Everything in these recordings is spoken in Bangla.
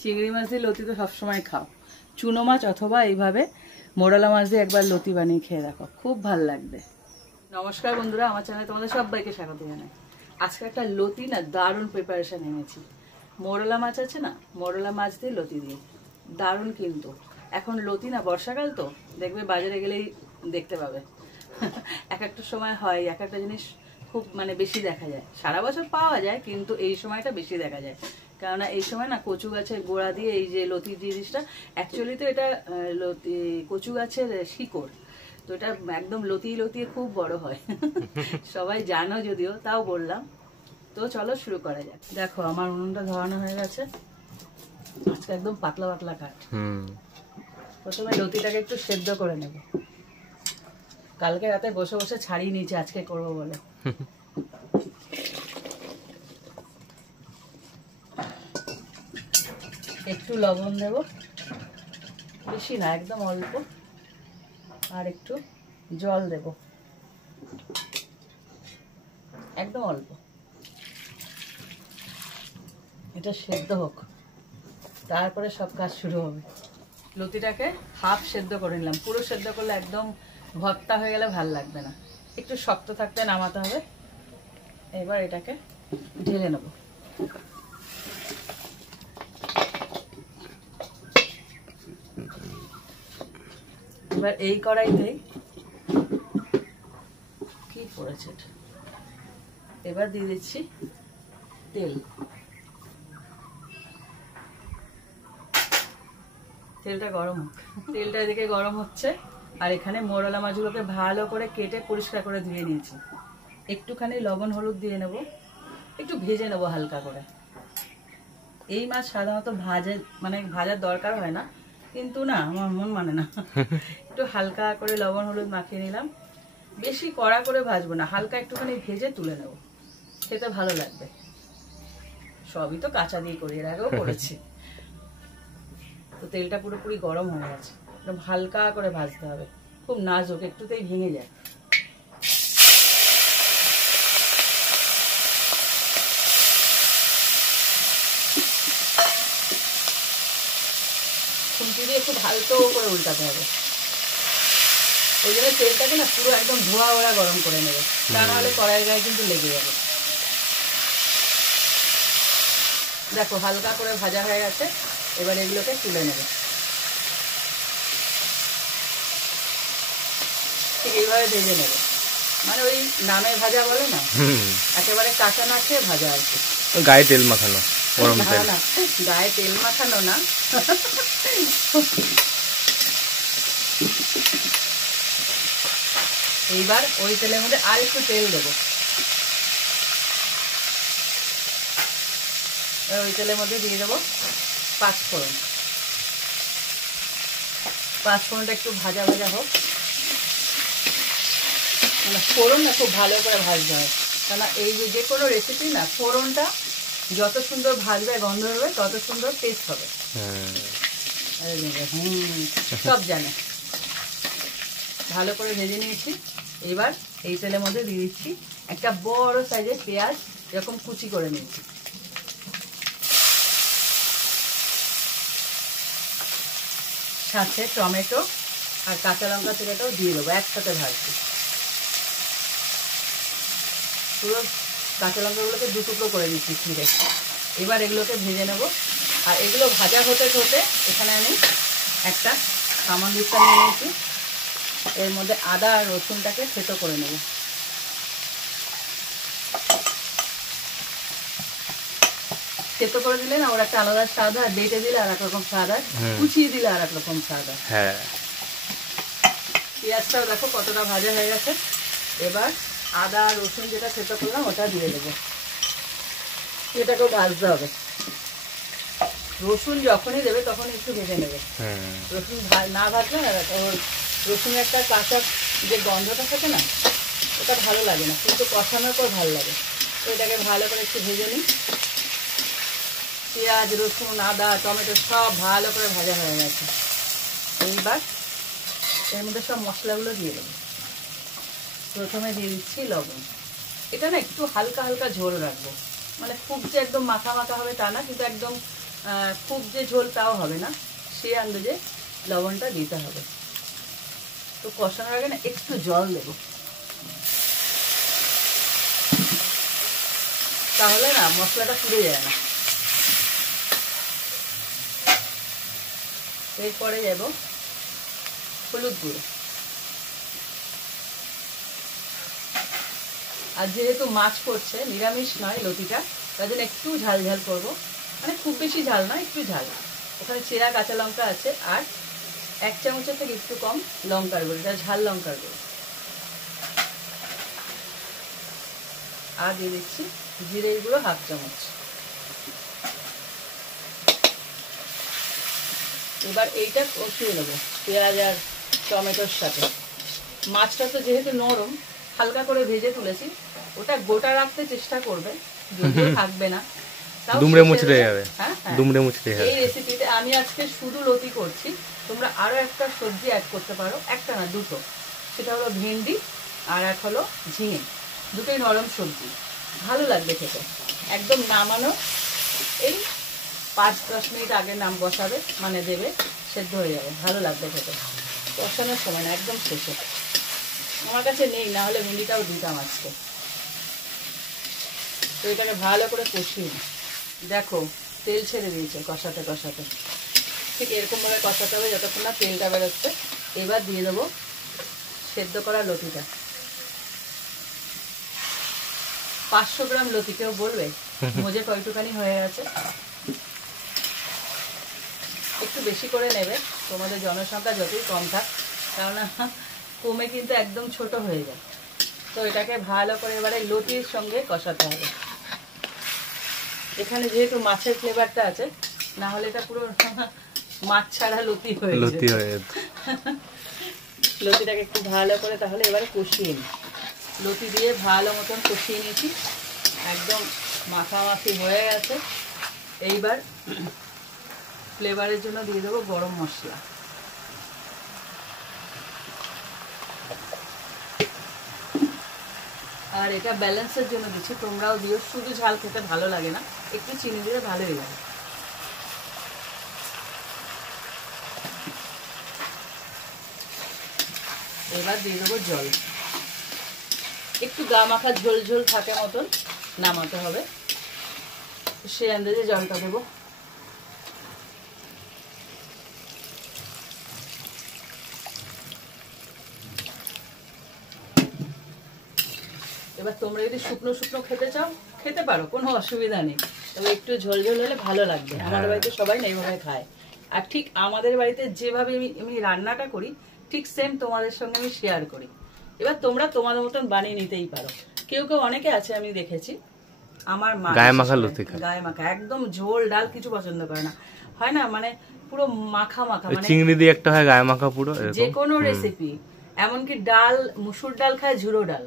চিংড়ি মাছ দিয়ে লতি তো সবসময় খাও, চুনো মাছ অথবা এইভাবে মোরলা মাছ দিয়ে একবার লতি বানিয়ে খেয়ে দেখো, খুব ভাল লাগবে। নমস্কার বন্ধুরা, আমার চ্যানেলে তোমাদের সবাইকে স্বাগত জানাই। আজকে একটা লতি না দারুণ প্রিপারেশন এনেছি। মোরলা মাছ আছে না, মোরলা মাছ দিয়ে লতি দিয়ে দারুণ। কিন্তু এখন লতি না বর্ষাকাল তো, দেখবে বাজারে গেলেই দেখতে পাবে। এক একটা সময় হয় এক একটা জিনিস খুব মানে বেশি দেখা যায়, সারা বছর পাওয়া যায় কিন্তু এই সময়টা বেশি দেখা যায়। কেননা এই সময় না কচু গাছের গোড়া দিয়ে এই যে লতির জিনিসটা, অ্যাকচুয়ালি তো এটা লতি কচু গাছের শিকড়, তো এটা একদম লতিয়ে লতিয়ে খুব বড় হয়। সবাই জানো যদিও, তাও বললাম। তো চলো শুরু করা যাক। দেখো আমার উনুনটা ধরানো হয়ে গেছে। আজকে একদম পাতলা পাতলা কাঠ। প্রথমে লতিটাকে একটু সেদ্ধ করে নেব। কালকে রাতে বসে বসে ছাড়িয়ে নিয়েছি আজকে করবো বলে। একটু লবণ দেব, বেশি না, একদম অল্প। আর একটু জল দেব, একদম অল্প। এটা সেদ্ধ হোক, তারপরে সব কাজ শুরু হবে। লতিটাকে হাফ সেদ্ধ করে নিলাম, পুরো সেদ্ধ করলে একদম ভর্তা হয়ে গেলে ভাল লাগবে না, একটু শক্ত থাকতে নামাতে হবে। এবার এটাকে ঢেলে নেব। এবার এই কড়াইতেই কি পড়েছে, এবার দিয়ে দিচ্ছি তেল। তেলটা গরম হোক। তেলটা এদিকে গরম হচ্ছে, আর এখানে মোরলা মাছগুলোকে ভালো করে কেটে পরিষ্কার করে ধুয়ে নিয়েছি। একটুখানি লবণ হলুদ দিয়ে নেব, একটু ভেজে নেব হালকা করে। এই মাছ সাধারণত ভাজার দরকার হয় না, কিন্তু না আমার মন মানে না। একটু হালকা করে লবণ হলুদ মাখিয়ে নিলাম। বেশি কড়া করে ভাজবো না, হালকা একটুখানি ভেজে তুলে নেব, খেতে ভালো লাগবে। সবই তো কাঁচা দিয়ে করি, এর আগেও করেছি। তো তেলটা পুরোপুরি গরম হয়ে গেছে, একদম হালকা করে ভাজতে হবে, খুব নাজুক, একটুতেই ভেঙে যায়। খুন্তি দিয়ে খুব হালকা করে উল্টাতে হবে। ওই জন্য তেলটাকে না পুরো একদম ধোয়া ওরা গরম করে নেবে, তা নাহলে কড়াইয়ের গায়ে কিন্তু লেগে যাবে। দেখো হালকা করে ভাজা হয়ে গেছে, এবার এগুলোকে তুলে নেবে। ঠিক এইভাবে ভেজে নেবে, মানে ওই নামে ভাজা বলে না, একেবারে কাঁচা না খেয়ে ভাজা আর কি। গায়ে তেল মাখানো, গরম তেল না, গায়ে তেল মাখানো না। এইবার ওই তেলের মধ্যে আর একটু তেল দেবো। ওই তেলের মধ্যে দিয়ে দেবো পাঁচফোড়ন। পাঁচফোড়নটা একটু ভাজা ভাজা হোক, মানে ফোড়ন না খুব ভালো করে ভাজতে হয়। কেননা এই যে কোনো রেসিপি না, ফোড়নটা যত সুন্দর ভাজবে, গন্ধ হবে, তত সুন্দর টেস্ট হবে। সব জানে। ভালো করে ভেজে নিয়েছি। এবার এই তেলের মধ্যে দিয়ে দিচ্ছি একটা বড় সাইজের পেঁয়াজ, এরকম কুচি করে নিয়েছি। সাথে টমেটো আর কাঁচা লঙ্কা চিড়াটাও দিয়ে দেবো, একসাথে ভাজছি। পুরো কাঁচা লঙ্কাগুলোকে দু টুকরো করে দিচ্ছি ছিঁড়ে। এবার এগুলোকে ভেজে নেব। আর এগুলো ভাজা হতে হতে এখানে আমি একটা সামান দিস্তা নিয়ে নিয়েছি, এর মধ্যে আদা আর রসুনটাকে থেতো করে নেব। থেতো করে দিলে না ওর একটা আলাদা স্বাদ হয়, বেটে দিলে আর এক রকম স্বাদ হয়, কুচিয়ে দিলে আর এক রকম স্বাদ হয়। পেঁয়াজটাও দেখো কতটা ভাজা হয়ে গেছে। এবার আদা আর রসুন যেটা থেতো করলাম ওটা দিয়ে দেবো। এটাকেও ভাজতে হবে। রসুন যখনই দেবে তখনই একটু ভেজে নেবে। রসুন না ভাজলে না ওর রসুনের একটা কাঁচা যে গন্ধটা থাকে না, ওটা ভালো লাগে না, কিন্তু কষানোর পর ভালো লাগে। তো এটাকে ভালো করে একটু ভেজে নিই। পেঁয়াজ রসুন আদা টমেটো সব ভালো করে ভাজা হয়ে গেছে। এইবার এর মধ্যে সব মশলাগুলো দিয়ে দেবো। প্রথমে দিয়ে দিচ্ছি লবণ। এটা না একটু হালকা হালকা ঝোল রাখবো, মানে খুব যে একদম মাখা মাখা হবে তা না, কিন্তু একদম খুব যে ঝোল তাও হবে না, সেই আন্দাজে লবণটা দিতে হবে। তো কষানোর আগে না একটু জল দেব, তাহলে না মশলাটা পুড়ে যায় না। এরপরে যাব হলুদ গুঁড়ো। আর যেহেতু মাছ করছে, নিরামিষ নয় লতিটা, তাই জন্য একটু ঝাল ঝাল করবো, মানে খুব বেশি ঝাল না, একটু ঝাল। ওখানে চেরা কাঁচা লঙ্কা আছে, আর 1 চামচের থেকে একটু কম লঙ্কার গুঁড়ো, এটা ঝাল লঙ্কার গুঁড়ো। আর দিয়ে দিচ্ছি জিরের গুঁড়ো 1/2 চামচ। এবার এইটা কষিয়ে নেবো পেঁয়াজ আর টমেটোর সাথে। মাছটা তো যেহেতু নরম, হালকা করে ভেজে তুলেছি, ওটা গোটা রাখতে চেষ্টা করবে, যদিও থাকবে না, দুমড়ে মুচড়ে যাবে। হ্যাঁ, দুমড়ে মুচড়ে যাবে। এই রেসিপিতে আমি আজকে শুধু লতি করছি, তোমরা আরো একটা সবজি অ্যাড করতে পারো, একটা না দুটো, সেটা হলো ভেন্ডি আর এক হলো ঝিঙে, দুটোই নরম সবজি, ভালো লাগবে খেতে। একদম নামানো এই 5-10 মিনিট আগে নাম বসাবে, মানে দেবে, সেদ্ধ হয়ে যাবে, ভালো লাগবে খেতে। কষানোর সময় না, একদম শেষে। আমার কাছে নেই, না হলে ভেন্ডিটাও দিতাম আজকে। তো এটাকে ভালো করে কষিয়ে নিই। দেখো তেল ছেড়ে দিয়েছে কষাতে কষাতে, ঠিক এরকমভাবে কষাতে হবে যতক্ষণ না তেলটা বেরোচ্ছে। এবার দিয়ে দেবো সেদ্ধ করা লতিটা। 500 গ্রাম লতি, কেউ বলবে মজে কয়টুখানি হয়ে গেছে। একটু বেশি করে নেবে, তোমাদের জনসংখ্যা যতই কম থাক, কেননা কমে কিন্তু একদম ছোট হয়ে যায়। তো এটাকে ভালো করে এবারে লতির সঙ্গে কষাতে হবে। এখানে যেহেতু মাছের ফ্লেভারটা আছে, না হলে এটা পুরো মাছ ছাড়া লতি হয়ে যেত। লতিটাকে একটু ভালো করে তাহলে এবারে কষিয়ে নিই। লতি দিয়ে ভালো মতন কষিয়ে নিয়েছি, একদম মাখামাখি হয়ে গেছে। এইবার ফ্লেভারের জন্য দিয়ে দেবো গরম মশলা। আর এটা ব্যালেন্সের জন্য দিচ্ছি, তোমরাও দিও, শুধু ঝাল খেতে ভালো লাগে না, একটু চিনি দিলে ভালোই লাগে। এবার দিয়ে দেবো জল, একটু গা মাখা ঝোল ঝোল থাকে মতন নামাতে হবে, সে আন্দাজে জলটা দেবো। এবার তোমরা যদি শুকনো শুকনো খেতে চাও খেতে পারো, কোনো অসুবিধা নেই, তবে একটু ঝোল ঝোল হলে ভালো লাগবে। আমাদের বাড়িতে সবাই না এইভাবে খায়, আর ঠিক আমাদের বাড়িতে যেভাবে আমি রান্নাটা করি ঠিক সেম তোমাদের সঙ্গে আমি শেয়ার করি। এবার তোমরা তোমাদের মতন বানিয়ে নিতেই পারো। কেউ কেউ অনেকে আছে আমি দেখেছি, আমার মা গায়ে মাখা লতি, গায়ে মাখা একদম ঝোল ডাল কিছু পছন্দ করে না, হয় না, মানে পুরো মাখা মাখা, মানে চিংড়ি দিয়ে একটা হয় গায়ে মাখা পুরো, যে কোনো রেসিপি, এমনকি ডাল, মুসুর ডাল খায় ঝুড়ো ডাল,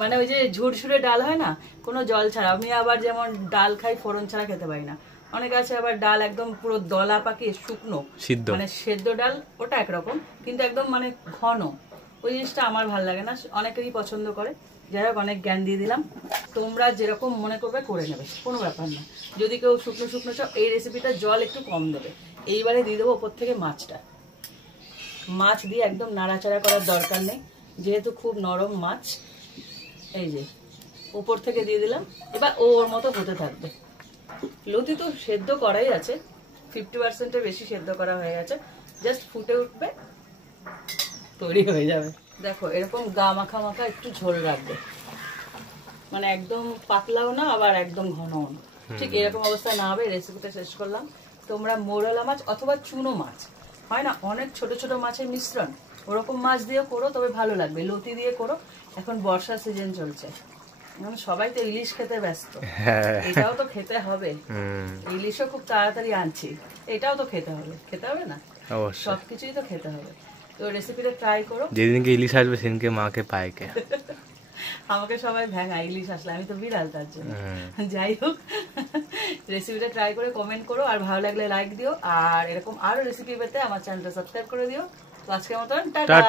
মানে ওই যে ঝুরঝুরে ডাল হয় না, কোনো জল ছাড়া। আমি আবার যেমন ডাল খাই ফোড়ন ছাড়া খেতে পারি না, অনেক আছে আবার ডাল একদম পুরো দলা পাকিয়ে শুকনো, মানে সেদ্ধ ডাল, ওটা একরকম, কিন্তু একদম মানে ঘন, ওই জিনিসটা আমার ভালো লাগে না, অনেকেরই পছন্দ করে। যাই হোক, অনেক জ্ঞান দিয়ে দিলাম, তোমরা যেরকম মনে করবে করে নেবে, কোনো ব্যাপার না। যদি কেউ শুকনো শুকনো চাও, এই রেসিপিটা জল একটু কম দেবে। এইবারে দিয়ে দেবো ওপর থেকে মাছটা। মাছ দিয়ে একদম নাড়াচাড়া করার দরকার নেই, যেহেতু খুব নরম মাছ। এই যে উপর থেকে দিয়ে দিলাম, এবার ওর মতো হতে থাকবে। লতি তো সেদ্ধ করাই আছে, 50%-এর বেশি সেদ্ধ করা হয়ে গেছে, জাস্ট ফুটে উঠবে, তৈরি হয়ে যাবে। দেখো এরকম গা মাখা মাখা একটু ঝোল রাখবে, মানে একদম পাতলাও না আবার একদম ঘনও না, ঠিক এরকম অবস্থা না হবে। রেসিপিটা শেষ করলাম। তোমরা মোরলা মাছ অথবা চুনো মাছ, হয় না অনেক ছোট ছোট মাছের মিশ্রণ, ওরকম মাছ দিয়ে করো, তবে ভালো লাগবে। লতি দিয়ে করো, এখন বর্ষার সিজন চলছে, এখন সবাই তো ইলিশ খেতে ব্যস্ত, এটাও তো খেতে হবে। ইলিশও খুব তাড়াতাড়ি আনছি, এটাও তো খেতে হবে, খেতে হবে না, সবকিছুই তো খেতে হবে। তো রেসিপিটা ট্রাই করো। যেদিনকে ইলিশ আসবে সেদিনকে মাকে পায়কে আমাকে সবাই ভ্যাঙা ইলিশ আসলে, আমি তো বিড়াল তার জন্য। যাই হোক, রেসিপিটা ট্রাই করে কমেন্ট করো, আর ভালো লাগলে লাইক দিও, আর এরকম আরো রেসিপি পেতে আমার চ্যানেলটা সাবস্ক্রাইব করে দিও। তো আজকের মতন টাটা।